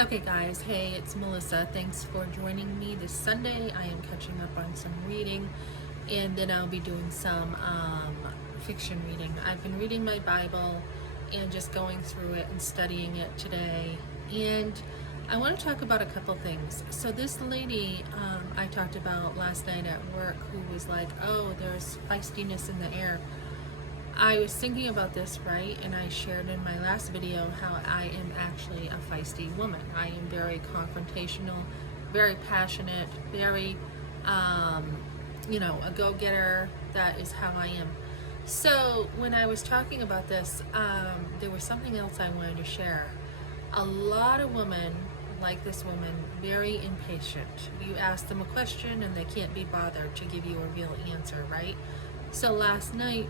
Okay guys, hey, it's Melissa. Thanks for joining me this Sunday. I am catching up on some reading and then I'll be doing some fiction reading. I've been reading my Bible and just going through it and studying it today. And I want to talk about a couple things. So this lady I talked about last night at work who was like, oh, there's feistiness in the air. I was thinking about this, right, and I shared in my last video how I am actually a feisty woman. I am very confrontational, very passionate, very, a go-getter. That is how I am. So when I was talking about this, there was something else I wanted to share. A lot of women, like this woman, very impatient. You ask them a question and they can't be bothered to give you a real answer, right? So last night,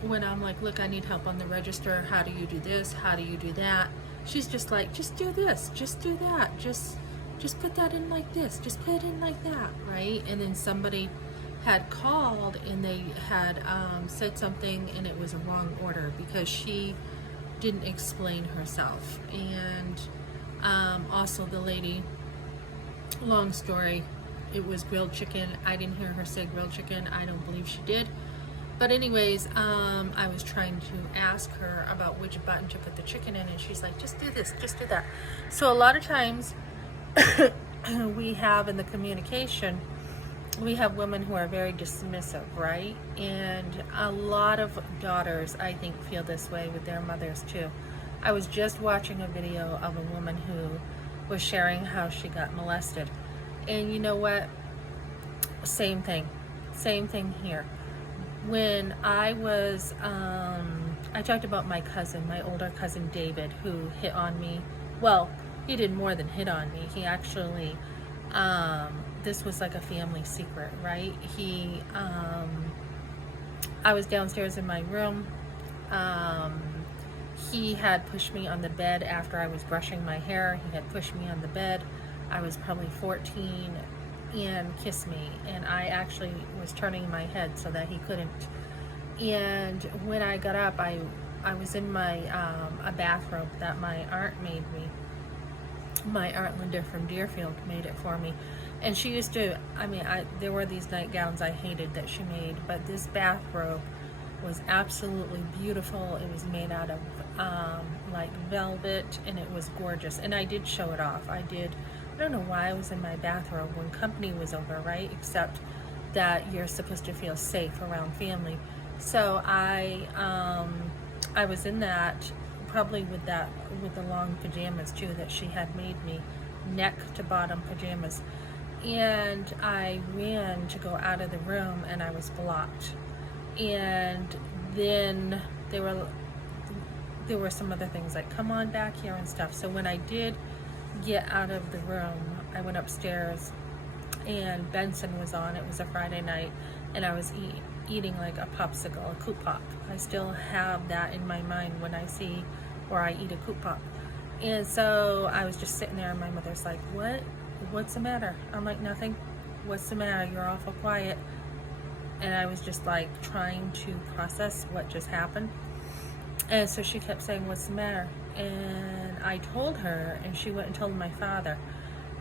when I'm like, look, I need help on the register, how do you do this, how do you do that, she's just like, just do this, just do that, just put that in like this, just put it in like that, right? And then somebody had called and they had said something and it was a wrong order because she didn't explain herself. And also the lady, long story, it was grilled chicken. I didn't hear her say grilled chicken. I don't believe she did. But anyways, I was trying to ask her about which button to put the chicken in, and she's like, just do this, just do that. So a lot of times we have in the communication, we have women who are very dismissive, right? And a lot of daughters, I think, feel this way with their mothers too. I was just watching a video of a woman who was sharing how she got molested. And you know what? Same thing here. When I was, I talked about my cousin, my older cousin David, who hit on me. Well, he did more than hit on me. He actually, this was like a family secret, right? I was downstairs in my room. He had pushed me on the bed after I was brushing my hair. He had pushed me on the bed. I was probably 14. And kissed me, and I actually was turning my head so that he couldn't. And when I got up, I was in my a bathrobe that my aunt made me. My aunt Linda from Deerfield made it for me, and she used to. There were these nightgowns I hated that she made, but this bathrobe was absolutely beautiful. It was made out of like velvet, and it was gorgeous. And I did show it off. I don't know why I was in my bathrobe when company was over, right? Except that you're supposed to feel safe around family. So I was in that, probably with the long pajamas too that she had made me, neck to bottom pajamas. And I ran to go out of the room and I was blocked. And then there were some other things like, come on back here and stuff. So when I did get out of the room, I went upstairs and Benson was on. It was a Friday night and I was eating like a popsicle, a Coop Pop. I still have that in my mind when I see or I eat a Coop Pop. And so I was just sitting there and my mother's like, what's the matter? I'm like, nothing. What's the matter? You're awful quiet. And I was just like trying to process what just happened. And so she kept saying, what's the matter? And I told her, and she went and told my father.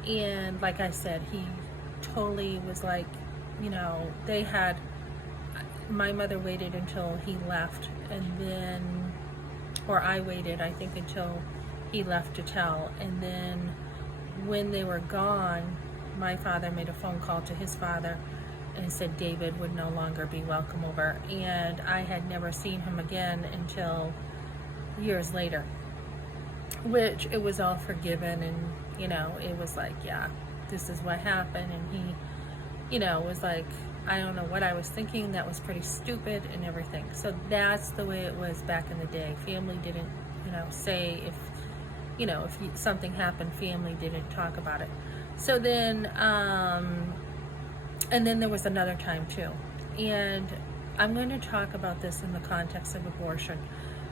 And like I said, he totally was like, my mother waited until he left, and then, or I waited, I think, until he left to tell. And then when they were gone, my father made a phone call to his father and said David would no longer be welcome over. And I had never seen him again until years later, which it was all forgiven. And it was like, yeah, this is what happened. And he was like, I don't know what I was thinking, that was pretty stupid and everything. So that's the way it was back in the day. Family didn't say if something happened, family didn't talk about it. So then and then there was another time too, and I'm going to talk about this in the context of abortion.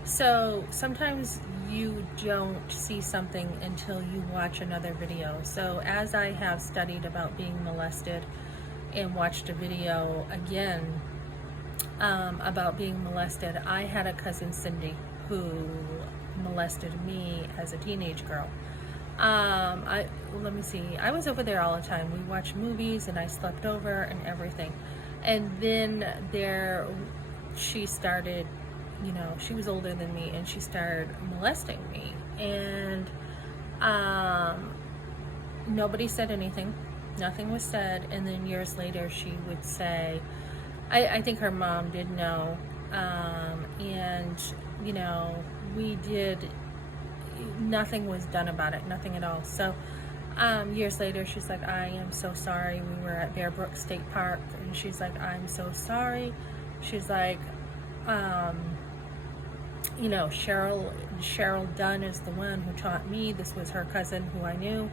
So sometimes you don't see something until you watch another video. So as I have studied about being molested and watched a video again about being molested, I had a cousin, Cindy, who molested me as a teenage girl. Let me see. I was over there all the time. We watched movies and I slept over and everything. And then she started, she was older than me and she started molesting me. And nobody said anything. Nothing was said. And then years later, she would say, I think her mom did know. And, we did, nothing was done about it, nothing at all. So years later, she's like, I am so sorry. We were at Bear Brook State Park, and she's like, I'm so sorry. She's like, Cheryl Dunn is the one who taught me. This was her cousin who I knew.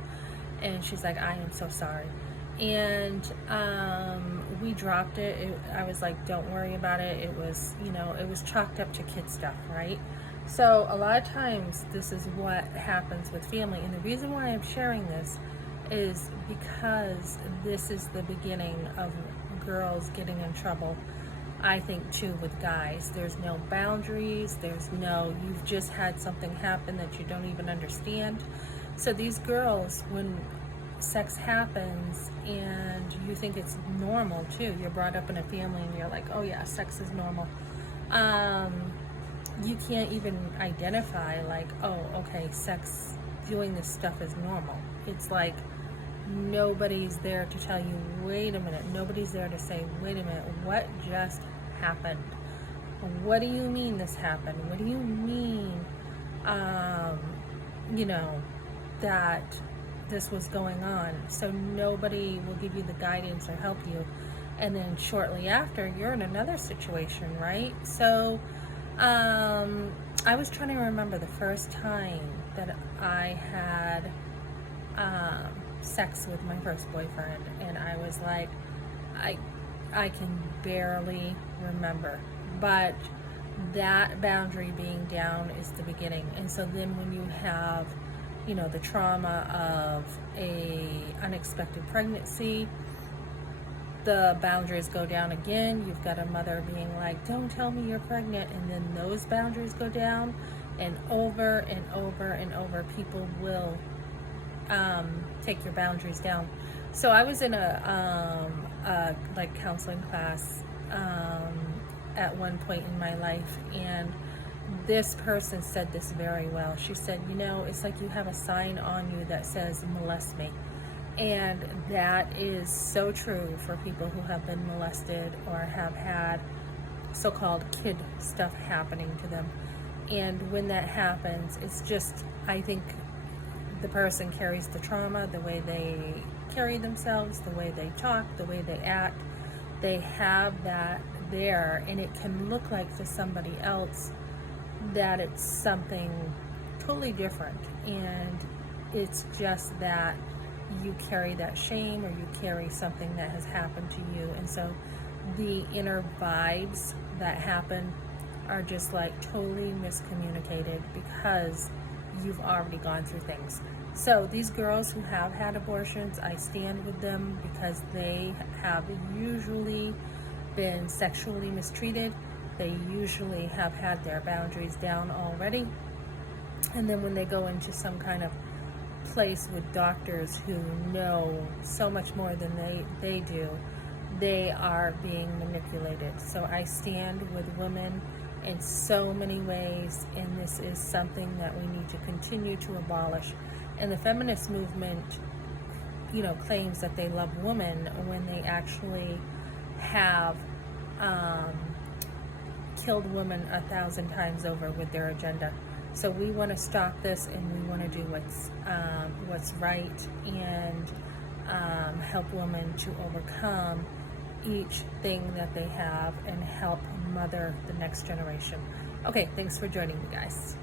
And she's like, I am so sorry. And we dropped it. I was like, don't worry about it. It was, it was chalked up to kid stuff, right? So a lot of times this is what happens with family. And the reason why I'm sharing this is because this is the beginning of girls getting in trouble, I think, too, with guys. There's no boundaries. You've just had something happen that you don't even understand. So these girls, when sex happens and you think it's normal too, you're brought up in a family and you're like, oh yeah, sex is normal. You can't even identify like, oh, okay, sex, doing this stuff is normal. It's like nobody's there to tell you, wait a minute. Nobody's there to say, wait a minute, what just happened? What do you mean this happened? What do you mean, that this was going on? So nobody will give you the guidance or help you. And then shortly after, you're in another situation, right? So I was trying to remember the first time that I had sex with my first boyfriend, and I was like, I can barely remember, but that boundary being down is the beginning. And so then when you have, the trauma of a unexpected pregnancy, the boundaries go down again. You've got a mother being like, don't tell me you're pregnant. And then those boundaries go down, and over and over and over, people will take your boundaries down. So I was in a counseling class at one point in my life, and this person said this very well. She said, it's like you have a sign on you that says molest me. And that is so true for people who have been molested or have had so-called kid stuff happening to them. And when that happens, it's just, I think the person carries the trauma, the way they carry themselves, the way they talk, the way they act. They have that there, and it can look like to somebody else that it's something totally different. And it's just that you carry that shame, or you carry something that has happened to you. And so the inner vibes that happen are just like totally miscommunicated because you've already gone through things. So these girls who have had abortions, I stand with them because they have usually been sexually mistreated. They usually have had their boundaries down already. And then when they go into some kind of place with doctors who know so much more than they do, they are being manipulated. So I stand with women in so many ways, and this is something that we need to continue to abolish. And the feminist movement, claims that they love women when they actually have killed women 1,000 times over with their agenda. So we want to stop this, and we want to do what's right, and help women to overcome each thing that they have and help mother the next generation. Okay, thanks for joining me, guys.